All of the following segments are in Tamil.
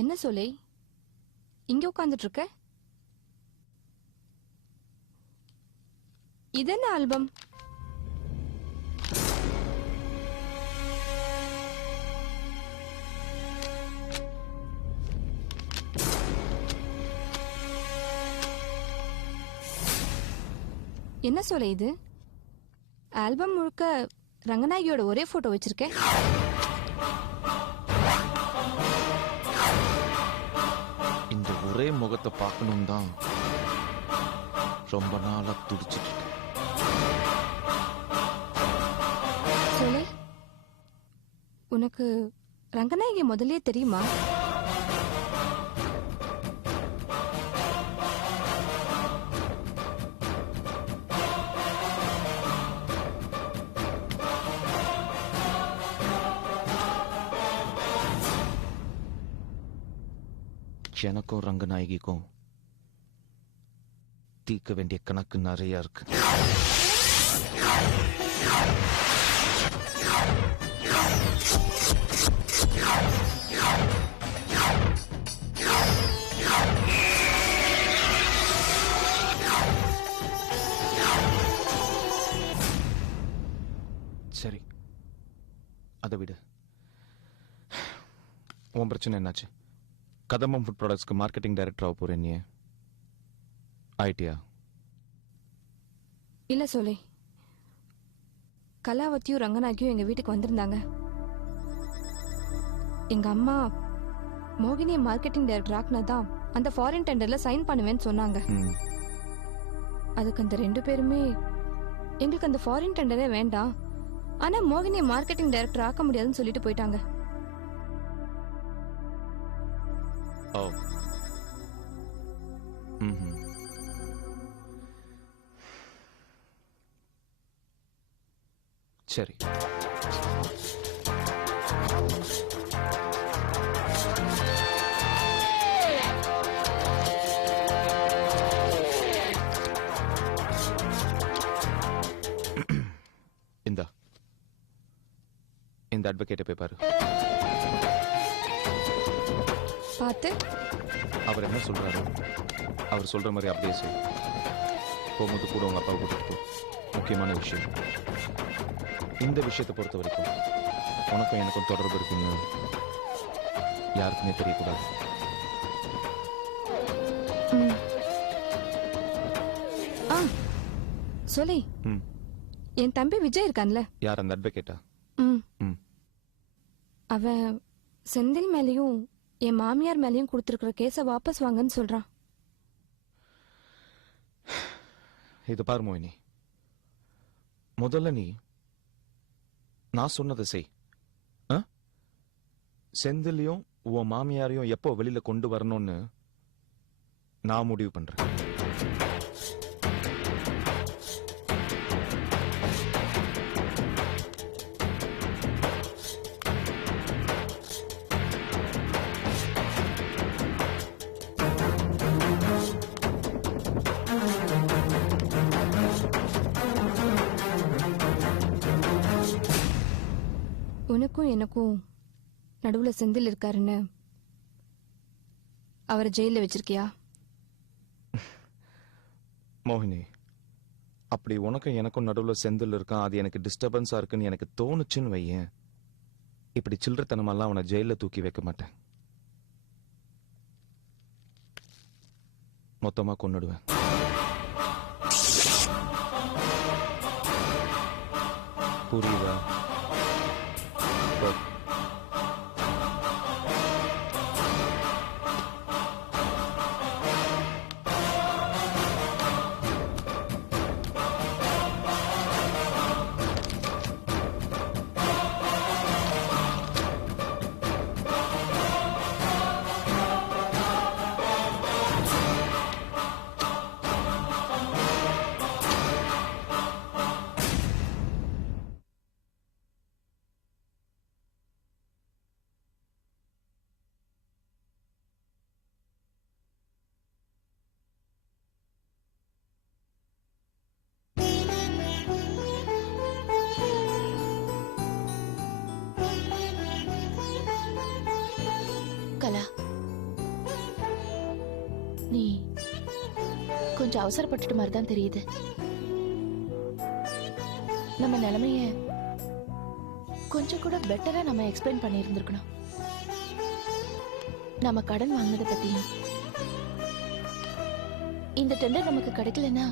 என்ன சொல்லி இங்க உட்கார்ந்துட்டு இருக்க? இது என்ன ஆல்பம்? என்ன சொல்ல இது? ஆல்பம் முழுக்க ரங்கநாயகியோட ஒரே போட்டோ வச்சிருக்கேன். இந்த ஒரே முகத்தை பார்க்கணும் தான் ரொம்ப நாளா துடிச்சிட்டு இருக்கேன். சொல்லு, உனக்கு ரங்கநாயகி முதல்லயே தெரியுமா? எனக்கும் ரங்கநாயகிக்கும் தீர்க்க வேண்டிய கணக்கு நிறைய இருக்கு. சரி, அதை விடு. உன் பிரச்சனை என்னாச்சு? கதம்பம் ஃபுட் ப்ராடக்ட்ஸ்க்கு மார்க்கெட்டிங் டைரக்டர் ஆக போறேன். நீ ஆயிட்டியா? இல்ல சொல்லி, கலாவத்தியும் ரங்கநாயகியும் எங்க வீட்டுக்கு வந்திருந்தாங்க. எங்க அம்மா மோகினியை மார்க்கெட்டிங் டைரக்டர் ஆக்குனதான் அந்த ஃபாரின் டெண்டர்ல சைன் பண்ணுவேன்னு சொன்னாங்க. அதுக்கு அந்த 2 பேருமே எங்களுக்கு அந்த ஃபாரின் டெண்டரே வேண்டாம், ஆனா மோகினியை மார்க்கெட்டிங் டைரக்டர் ஆக்க முடியாதுன்னு சொல்லிட்டு போயிட்டாங்க. சரி, இந்த அட்வொகேட்டை போய் பாரு. பார்த்து அவர் என்ன சொல்றாரு அவர் சொல்ற மாதிரி அப்படியே செய். போகும்போது கூட உங்க அப்பாவை கூட்டிட்டு போ. முக்கியமான விஷயம், இந்த விஷயத்தை பொறுத்த வரைக்கும் உனக்கும் எனக்கும் தொடர்பு இருக்குன்னு யாருக்குமே தெரியக்கூடாது. சொல்லி, என் தம்பி விஜய் இருக்கான்ல? யார்? அந்த அட்வொகேட்டா? அவன் செந்தில் மேலையும் என் மாமியார் மேலையும் கொடுத்திருக்கிற கேஸை வாபஸ் வாங்கன்னு சொல்றான். இது பாரு மோகினி, முதல்ல நீ நான் சொன்னதை செய். செந்திலையும் உன் மாமியாரையும் எப்போ வெளியில கொண்டு வரணும்னு நான் முடிவு பண்றேன். உனக்கும் எனக்கும் நடுவுல செந்தில் இருக்காருன்னு அவரை ஜெயில வச்சிருக்கியா? மோகினி, அப்படி உனக்கும் எனக்கும் நடுவுல செந்தில் இருக்கான், அது எனக்கு டிஸ்டர்பன்ஸா இருக்குன்னு எனக்கு தோணுச்சுன்னு வையேன், இப்படி சில்லறத்தனமெல்லாம் அவனை ஜெயில தூக்கி வைக்க மாட்டேன். மொத்தமா கொன்னுடுவேன். புரியுதா? நீ கொஞ்சம் அவசரப்பட்டுட்ட மாதிரி தான் தெரியுது. நம்ம நிலைமைய கொஞ்சம் கூட பெட்டரா நம்ம எக்ஸ்பிளைன் பண்ணி இருந்திருக்கணும். நம்ம கடன் வாங்கினதை பத்தியும் இந்த டெண்டர் நமக்கு கிடைக்கலன்னா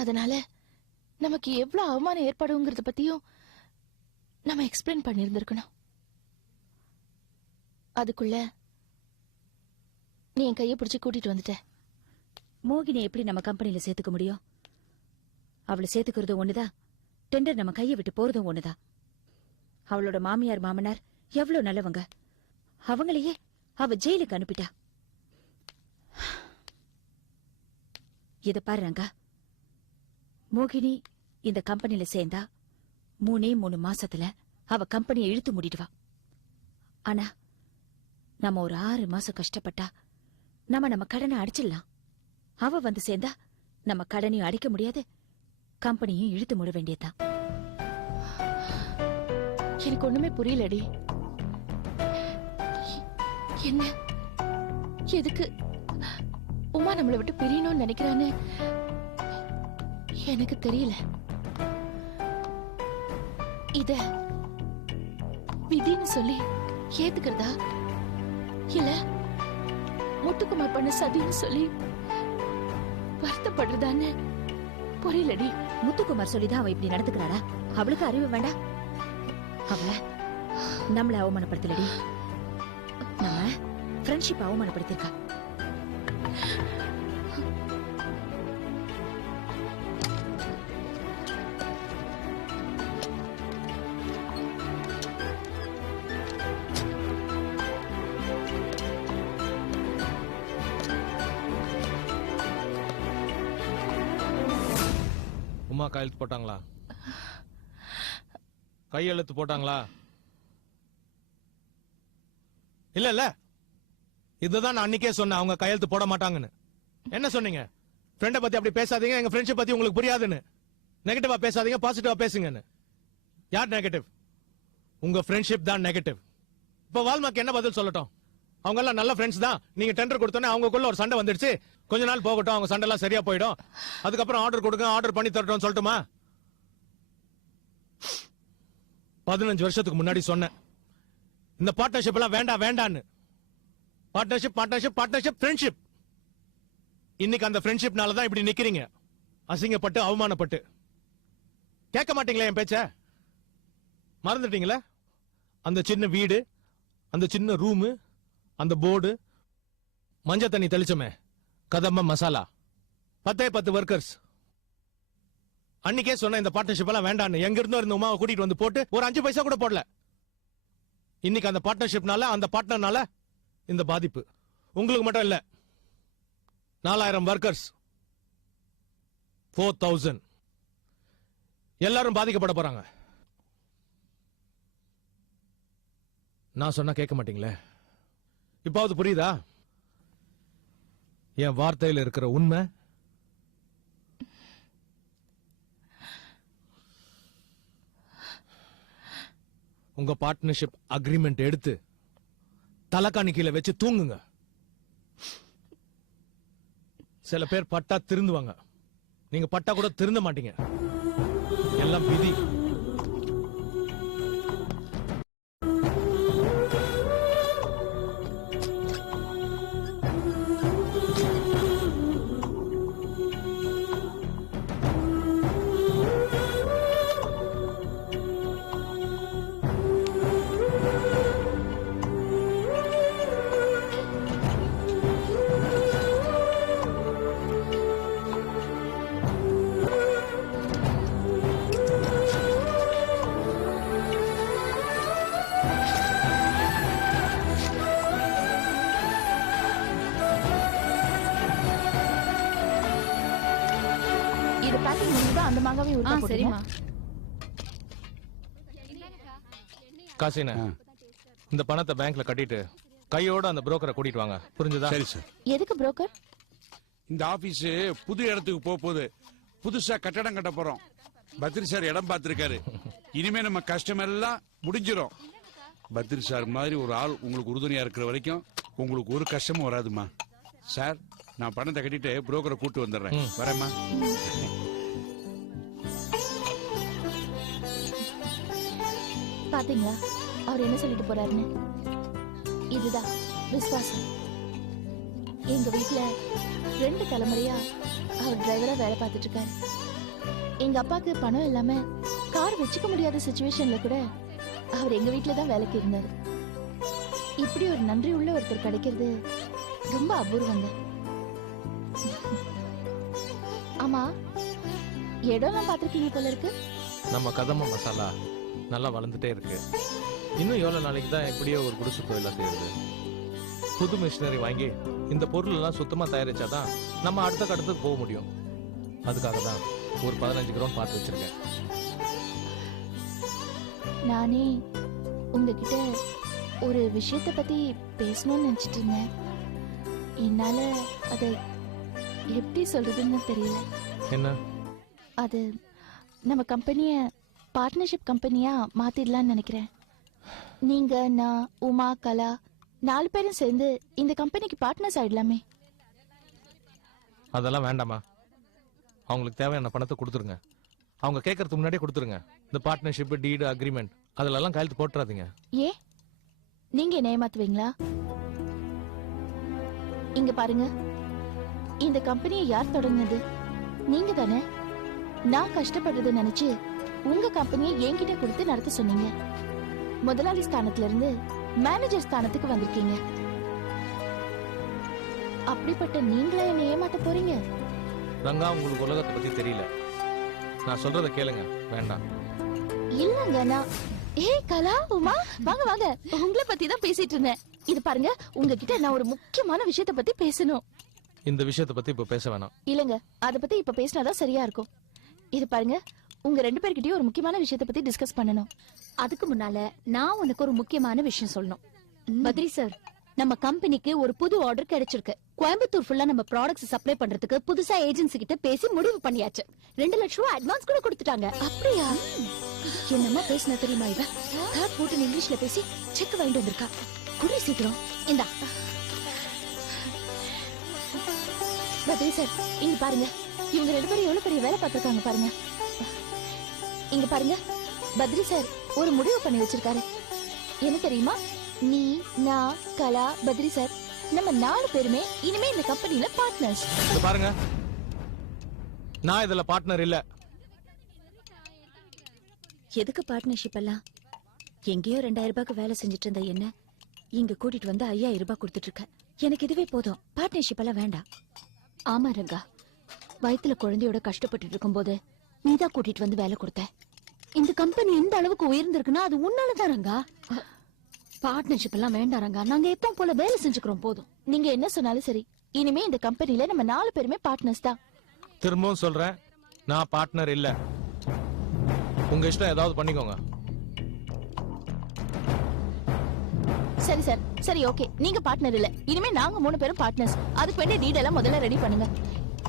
அதனால நமக்கு எவ்வளவு அவமானம் ஏற்படுங்கிறத பத்தியும் நம்ம எக்ஸ்பிளைன் பண்ணியிருந்திருக்கணும். அதுக்குள்ள நீ என் கையை பிடிச்சு கூட்டிட்டு வந்துட்ட. மோகினி எப்படி நம்ம கம்பெனில சேர்த்துக்க முடியும்? அவளை சேர்த்துக்கிறது ஒண்ணுதான், டெண்டர் நம்ம கையை விட்டு போறதும் ஒண்ணுதான். அவளோட மாமியார் மாமனார் எவ்வளவு நல்லவங்க, அவங்களையே அவ ஜெயிலுக்கு அனுப்பிட்டா. இத பாரு ரங்கா, மோகினி இந்த கம்பெனில சேர்ந்தா 3 மாசத்துல அவ கம்பெனியை இழுத்து மூடிடுவா. ஆனா நம்ம ஒரு 6 மாசம் கஷ்டப்பட்டா நம்ம கடனை அடிச்சிடலாம். அவ வந்து சேர்ந்தா நம்ம கடனையும் அடிக்க முடியாது, கம்பெனியும் இழுத்து மூட வேண்டியதுதான். எனக்கு ஒண்ணுமே புரியலடி. என்ன எதுக்கு உமா நம்மளை விட்டு பிரியணும்னு நினைக்கிறான்னு எனக்கு தெரியல. இத விதின்னு சொல்லி ஏத்துக்கிறதா இல்ல முத்துக்குமார் பண்ண சதின்னு சொல்லி வருத்தப்படுறதான்னு புரியலடி. முத்துக்குமார் சொல்லிதான் அவ இப்படி நடந்துக்கிறாளா? அவளுக்கு அறிவு வேண்டாம்? அவ நம்மள அவமானப்படுத்தலடி, நம்ம ஃப்ரெண்ட்ஷிப் அவமானப்படுத்திருக்கா. உமா கையெழுத்து போட்டாங்களா? கையெழுத்து போட்டாங்களா? இல்ல இல்ல, இதுதான் நான் அன்னைக்கே சொன்னேன் அவங்க கையெழுத்து போட மாட்டாங்கன்னு. என்ன சொன்னீங்க? ஃப்ரெண்டை பத்தி அப்படி பேசாதீங்க, எங்க ஃப்ரெண்ட்ஷிப் பத்தி உங்களுக்கு புரியாதுன்னு. நெகட்டிவா பேசாதீங்க, பாசிட்டிவா பேசுங்கன்னு. யார் நெகட்டிவ்? உங்க ஃப்ரெண்ட்ஷிப் தான் நெகட்டிவ். இப்ப வால்மார்க் என்ன பதில் சொல்லட்டும்? அவங்க எல்லாம் நல்ல ஃப்ரெண்ட்ஸ் தான். நீங்க டெண்டர் கொடுத்தோன்னே அவங்களுக்குள்ள ஒரு சண்டை வந்துடுச்சு. கொஞ்ச நாள் போகட்டும், அவங்க சண்டை எல்லாம் சரியா போயிடும். அதுக்கப்புறம் ஆர்டர் கொடுங்க, ஆர்டர் பண்ணி தரட்டும் சொல்லட்டுமா? 15 வருஷத்துக்கு முன்னாடி சொன்னேன் இந்த பார்ட்னர்ஷிப் எல்லாம் வேண்டாம் வேண்டான்னு. Partnership partnership partnership friendship. இன்னைக்கு அந்த ஃப்ரெண்ட்ஷிப்னால தான் இப்படி நிக்கிறீங்க, அசிங்கப்பட்டு அவமானப்பட்டு. கேட்க மாட்டீங்களா என் பேச்ச? மறந்துட்டீங்களா? அந்த சின்ன வீடு, அந்த சின்ன ரூமு, அந்த போர்டு, மஞ்ச தண்ணி தெளிச்சமே, கதம்ப மசாலா, 10 ஒர்க்கர்ஸ். அன்னைக்கே சொன்ன இந்த பார்ட்னர்ஷிப் எல்லாம் வேண்டான்னு. எங்க இருந்தோ இருந்த உமாவை கூட்டிட்டு வந்து போட்டு ஒரு 5 பைசா கூட போடல. இன்னைக்கு அந்த பார்ட்னர்ஷிப்னால, அந்த பார்ட்னர்னால இந்த பாதிப்பு. உங்களுக்கு மட்டும் இல்ல, 4000 ஒர்க்கர்ஸ், 4000 எல்லாரும் பாதிக்கப்பட போறாங்க. நான் சொன்னா கேட்க மாட்டீங்களே. இப்பாவது புரியுதா என் வார்த்தையில் இருக்கிற உண்மை? உங்க பார்ட்னர்ஷிப் அக்ரிமெண்ட் எடுத்து தலைக்காணி கீழே வச்சு தூங்குங்க. சில பேர் பட்டா திருந்துவாங்க, நீங்க பட்டா கூட திருந்த மாட்டீங்க. எல்லாம் விதி. இது பேக்கிங் முடிஞ்சா அந்த மாங்காவை ஊத்த போடுமா? காசினா இந்த பணத்தை பேங்க்ல கட்டிட்டு கையோட அந்த புரோக்கரை கூட்டிட்டு வாங்க. புரிஞ்சுதா? சரி சார். எதுக்கு புரோக்கர்? இந்த ஆபீஸ் புது இடத்துக்கு போகுது, புதுசா கட்டடம் கட்ட போறோம். பத்ரி சார் இடம் பார்த்திருக்காரு. இனிமே நம்ம கஷ்டம் எல்லாம் முடிஞ்சிடும். பத்ரி சார் மாதிரி ஒரு ஆள் உங்களுக்கு உறுதுணையா இருக்கிற வரைக்கும் உங்களுக்கு ஒரு கஷ்டமும் வராதுமா. சார் நான் பணத்தை கட்டிட்டு புரோக்கரை கூட்டு வந்துடுறேன். வரேம்மா. பாத்தீங்களா அவர் என்ன சொல்லிட்டு போறாருன்னு? இதுதான் விசுவாசம். எங்க வீட்ல 2 தலைமுறையா அவர் டிரைவரா வேலை பார்த்துட்டு இருக்காரு. எங்க அப்பாக்கு பணம் இல்லாம கார் வச்சுக்க முடியாத சிச்சுவேஷன்ல கூட அவர் எங்க வீட்ல தான் வேலைக்கு இருந்தாரு. இப்படி ஒரு நன்றி உள்ள ஒருத்தர் கிடைக்கிறது ரொம்ப அபூர்வங்க. ஆமா, இடம்லாம் பார்த்திருக்கீங்க போல இருக்கு. நம்ம கதம்ப மசாலா நல்லா வளர்ந்துட்டே இருக்கு. இன்னும் எவ்வளவு நாளைக்கு தான் இப்படியே ஒரு குடிசை தொழிலா செய்யுது? புது மிஷினரி வாங்கி இந்த பொருள் எல்லாம் சுத்தமா தயாரிச்சாதான் நம்ம அடுத்த கட்டத்துக்கு போக முடியும். அதுக்காக தான் ஒரு 15 கிரவுண்ட் பார்த்து வச்சிருக்கேன். நானே உங்ககிட்ட ஒரு விஷயத்த பத்தி பேசணும்னு நினைச்சிட்டு இருந்தேன். என்னால அதை எப்படி சொல்றதுன்னு தெரியல. என்ன? அது நம்ம கம்பெனிய பார்ட்னர்ஷிப் கம்பெனியா மாத்திடலாம்னு நினைக்கிறேன். நீங்க, நான், உமா, கலா 4 பேரும் சேர்ந்து இந்த கம்பெனிக்கு பார்ட்னர்ஸ் ஆயிடலாமே. அதெல்லாம் வேண்டாமா? அவங்களுக்கு தேவையான பணத்தை கொடுத்துருங்க. அவங்க கேட்கறதுக்கு முன்னாடியே கொடுத்துருங்க. இந்த பார்ட்னர்ஷிப், டீடு, அக்ரிமெண்ட் அதெல்லாம் கையெழுத்து போட்டுறாதீங்க. ஏ, நீங்க என்ன ஏமாத்துவீங்களா? இங்க பாருங்க, இந்த கம்பெனியை யார் தொடங்குனது? நீங்க தானே. நான் கஷ்டப்படுறதை நினைச்சு உங்க கம்பெனியை என்கிட்ட கொடுத்து நடத்த சொன்னீங்க. முதலாளி ஸ்தானத்துல இருந்து மேனேஜர் ஸ்தானத்துக்கு வந்திருக்கீங்க. அப்படிப்பட்ட நீங்களே என்ன ஏமாத்த போறீங்க? ரங்கா, உங்களுக்கு உலகத்தை பத்தி தெரியல. நான் சொல்றத கேளுங்க. வேண்டாம். இல்லங்க, நான் கலா, உமா, வாங்க வாங்க. உங்களை பத்தி தான் பேசிட்டு இருந்தேன். இது பாருங்க, உங்ககிட்ட நான் ஒரு முக்கியமான விஷயத்த பத்தி பேசணும். இந்த விஷயத்தை பத்தி இப்ப பேச வேணாம். இல்லங்க, அத பத்தி இப்ப பேசினாதான் சரியா இருக்கும். இது பாருங்க, உங்க 2 பேர்கிட்டயும் ஒரு முக்கியமான விஷயத்த பத்தி டிஸ்கஸ் பண்ணணும். அதுக்கு முன்னால நான் உனக்கு ஒரு முக்கியமான விஷயம் சொல்லணும். பத்ரி சார், நம்ம கம்பெனிக்கு ஒரு புது ஆர்டர் கிடைச்சிருக்கு. கோயம்புத்தூர் ஃபுல்லா நம்ம ப்ராடக்ட்ஸ் சப்ளை பண்றதுக்கு புதுசா ஏஜென்சி கிட்ட பேசி முடிவு பண்ணியாச்சு. 2 லட்சம் ரூபாய் அட்வான்ஸ் கூட கொடுத்துட்டாங்க. அப்படியா? என்னமா பேசின தெரியுமா? இவ கார்டு போட்டு இங்கிலீஷ்ல பேசி செக் வாங்கிட்டு வந்திருக்கா. குடி சீக்கிரம். இந்தா. பத்ரி சார், இங்க பாருங்க, இவங்க 2 பேரும் எவ்வளவு பெரிய வேலை பார்த்திருக்காங்க பாருங்க. இங்க பாருங்க, பத்ரி சார் ஒரு முடிவு பண்ணி வச்சிருக்காரு. என்ன தெரியுமா? நீ, நான், கலா, பத்ரி சார் நம்ம 4 பேருமே இனிமே இந்த கம்பெனில பார்ட்னர்ஸ். பாருங்க, நான் இதுல பார்ட்னர் இல்ல. எதுக்கு பார்ட்னர்ஷிப் எல்லாம்? எங்கேயோ 2000 ரூபாய்க்கு வேலை செஞ்சுட்டு இருந்த என்ன இங்க கூட்டிட்டு வந்து 5000 ரூபாய் கொடுத்துட்டு இருக்க. எனக்கு இதுவே போதும். பார்ட்னர்ஷிப் எல்லாம் வேண்டாம். ஆமா ரங்கா, வயித்துல குழந்தையோட கஷ்டப்பட்டு இருக்கும் போது நீதான் கூட்டிட்டு வந்து வேலை கொடுத்த. இந்த கம்பெனி எந்த அளவுக்கு உயர்ந்திருக்குன்னா அது உன்னாலதான் ரங்கா. பார்ட்னர்ஷிப் எல்லாம் வேண்டாம் ரங்கா. நாங்க எப்பவும் போல வேலை செஞ்சுக்கிறோம், போதும். நீங்க என்ன சொன்னாலும் சரி, இனிமே இந்த கம்பெனில நம்ம 4 பேருமே பார்ட்னர்ஸ் தான். திரும்பவும் சொல்றேன், நான் பார்ட்னர் இல்ல. உங்க இஷ்டம், ஏதாவது பண்ணிக்கோங்க. சரி சார், சரி, ஓகே. நீங்க பார்ட்னர் இல்ல, இனிமே நாங்க 3 பேரும் பார்ட்னர்ஸ். அதுக்கு வேண்டிய டீடைலா முதல்ல ரெடி பண்ணுங்க.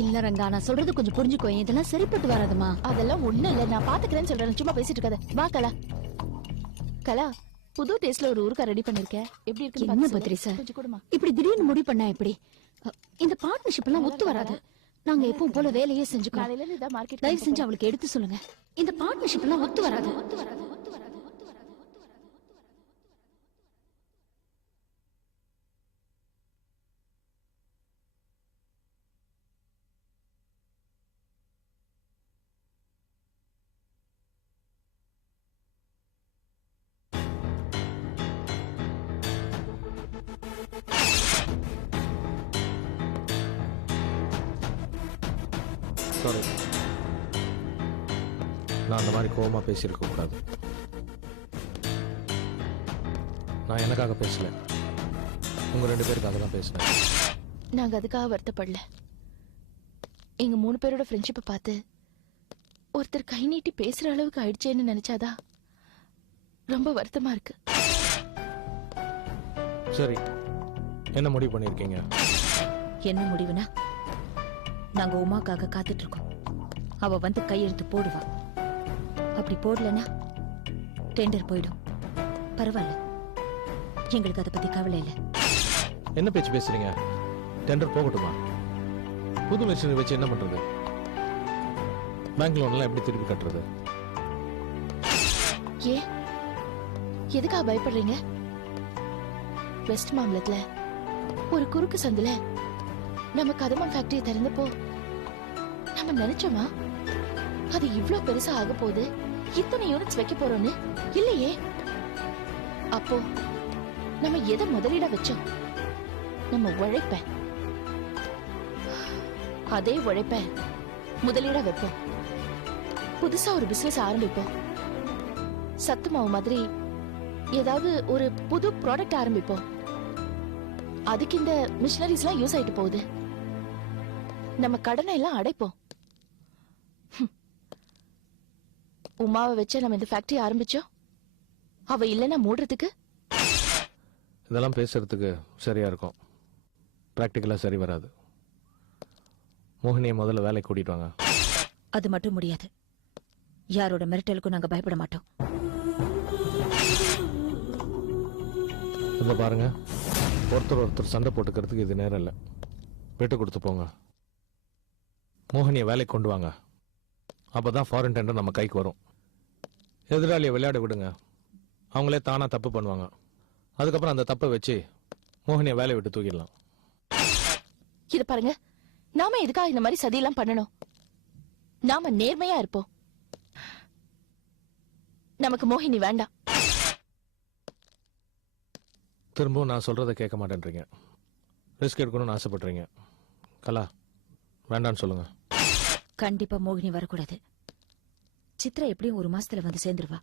இல்ல ரங்கா, நான் சொல்றது கொஞ்சம் புரிஞ்சுக்கோ. இதெல்லாம் சரிப்பட்டு வராதுமா. அதெல்லாம் ஒண்ணு இல்ல, நான் பாத்துக்கிறேன்னு சொல்றேன். சும்மா பேசிட்டு இருக்காத. வா கலா. கலா, புது டேஸ்ட்ல ஒரு ஊருக்கா ரெடி பண்ணிருக்கேன். எப்படி இருக்கு? என்ன பத்ரி சார், கொஞ்சம் கொடுமா. இப்படி திடீர்னு முடிவு பண்ணா எப்படி? இந்த பார்ட்னர்ஷிப் எல்லாம் ஒத்து வராது. நாங்க எப்பவும் போல வேலையே செஞ்சுக்கிறோம். காலையில இருந்து இதான் மார்க்கெட். தயவு செஞ்சு அவளுக்கு எடுத்து சொல்லுங்க. இந்த பார்ட்னர்ஷிப் எல்லாம் ஒத்து வராது. சாரி, நான் அந்த மாதிரி கோவமா பேசியிருக்க கூடாது. நான் எனக்காக பேசல, உங்க 2 பேருக்காக தான் பேசினேன். நாங்க அதுக்காக வருத்தப்படல. எங்க 3 பேரோட ஃப்ரெண்ட்ஷிப்பை பார்த்து ஒருத்தர் கை நீட்டி பேசுற அளவுக்கு ஆயிடுச்சேன்னு நினைச்சாதா ரொம்ப வருத்தமா இருக்கு. சரி, என்ன முடிவு பண்ணிருக்கீங்க? என்ன முடிவுனா, நாங்க உமாக்காக காத்துட்டு இருக்கோம். அவ வந்து கையெழுத்து போடுவா. அப்படி போடலனா டெண்டர் போயிடும். பரவாயில்ல, எங்களுக்கு அதை பத்தி கவலை இல்ல. என்ன பேச்சு பேசுறீங்க? டெண்டர் போகட்டுமா? புது மிஷினரி வச்சு என்ன பண்றது? பேங்க் லோன் எல்லாம் எப்படி திருப்பி கட்டுறது? ஏ எதுக்காக பயப்படுறீங்க? வெஸ்ட் மாம்பலத்துல ஒரு குறுக்கு சந்துல நம்ம கதமம் ஃபேக்டரி திறந்தப்போ நம்ம நினைச்சோமா அது இவ்ளோ பெருசா ஆக போகுது, இத்தனை யூனிட்ஸ் வைக்க போறோம்னு? இல்லையே. அப்போ நம்ம எதை முதலீடா வச்சோம்? நம்ம உழைப்ப. அதே உழைப்ப முதலீடா வைப்போம். புதுசா ஒரு பிசினஸ் ஆரம்பிப்போம். சத்து மாவு மாதிரி ஏதாவது ஒரு புது ப்ராடக்ட் ஆரம்பிப்போம். அதுக்கு இந்த மிஷினரிஸ் எல்லாம் யூஸ் ஆயிட்டு போகுது. நம்ம கடனை எல்லாம் அடைப்போம். உமாவை வச்சு நம்ம இந்த ஃபேக்டரி ஆரம்பிச்சோம். அவ இல்லைன்னா மூடுறதுக்கு. இதெல்லாம் பேசுறதுக்கு சரியா இருக்கும், பிராக்டிக்கலா சரி வராது. மோகினியை முதல்ல வேலைக்கு கூட்டிட்டு வாங்க. அது மட்டும் முடியாது. யாரோட மிரட்டலுக்கும் நாங்க பயப்பட மாட்டோம். இத பாருங்க, ஒருத்தர் சண்டை போட்டுக்கிறதுக்கு இது நேரம் இல்லை. விட்டு கொடுத்து போங்க. மோகினியை வேலைக்கு கொண்டு வாங்க. அப்பதான் ஃபாரின் டெண்டர் நம்ம கைக்கு வரும். எதிராளியை விளையாட விடுங்க, அவங்களே தானா தப்பு பண்ணுவாங்க. அதுக்கப்புறம் அந்த தப்பை வச்சு மோகினியை வேலையை விட்டு தூக்கிடலாம். இது பாருங்க, நாம எதுக்காக இந்த மாதிரி சதியெல்லாம் பண்ணணும்? நாம நேர்மையா இருப்போம். நமக்கு மோகினி வேண்டாம். திரும்பவும் நான் சொல்றதை கேட்க மாட்டேன்றீங்க. ரிஸ்க் எடுக்கணும்னு ஆசைப்படுறீங்க. கலா, வேண்டான்னு சொல்லுங்க. கண்டிப்பா மோகினி வரக்கூடாது. சித்ரா எப்படியும் ஒரு மாசத்துல வந்து சேர்ந்துருவா.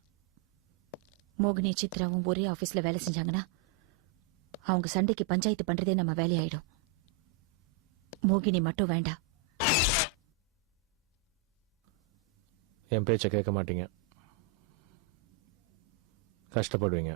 மோகினி சித்ராவும் ஒரே ஆபீஸ்ல வேலை செஞ்சாங்கன்னா அவங்க சண்டைக்கு பஞ்சாயத்து பண்றதே நம்ம வேலையாயிடும். மோகினி மட்டும் வேண்டாம். என் பேச்சை கேட்க மாட்டீங்க, கஷ்டப்படுவீங்க.